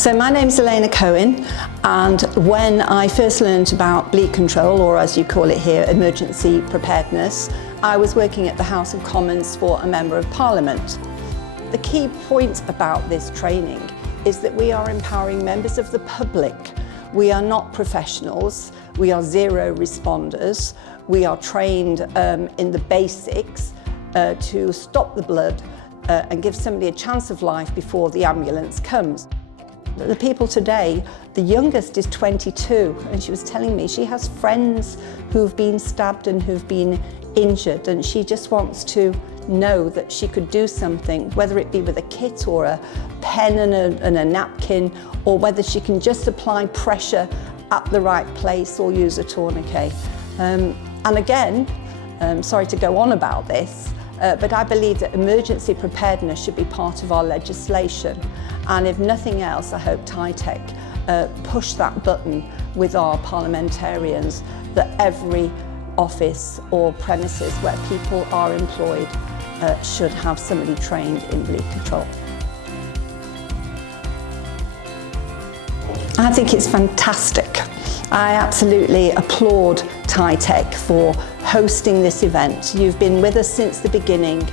So my name's Elaina Cohen, and when I first learned about bleed control, or as you call it here, emergency preparedness, I was working at the House of Commons for a Member of Parliament. The key point about this training is that we are empowering members of the public. We are not professionals, we are zero responders. We are trained in the basics to stop the blood and give somebody a chance of life before the ambulance comes. The people today, the youngest is 22, and she was telling me she has friends who've been stabbed and who've been injured, and she just wants to know that she could do something, whether it be with a kit or a pen and a napkin, or whether she can just apply pressure at the right place or use a tourniquet. And again, sorry to go on about this, but I believe that emergency preparedness should be part of our legislation. And if nothing else, I hope TyTek push that button with our parliamentarians that every office or premises where people are employed should have somebody trained in bleed control. I think it's fantastic. I absolutely applaud TyTek for hosting this event. You've been with us since the beginning,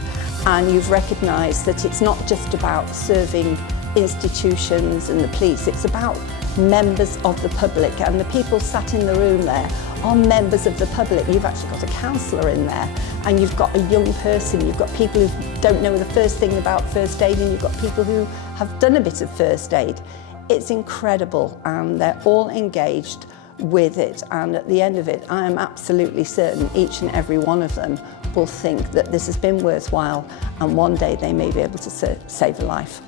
and you've recognised that it's not just about serving institutions and the police, it's about members of the public, and the people sat in the room there are members of the public. You've actually got a counsellor in there, and you've got a young person, you've got people who don't know the first thing about first aid, and you've got people who have done a bit of first aid. It's incredible, and they're all engaged with it, and at the end of it, I am absolutely certain each and every one of them will think that this has been worthwhile, and one day they may be able to save a life.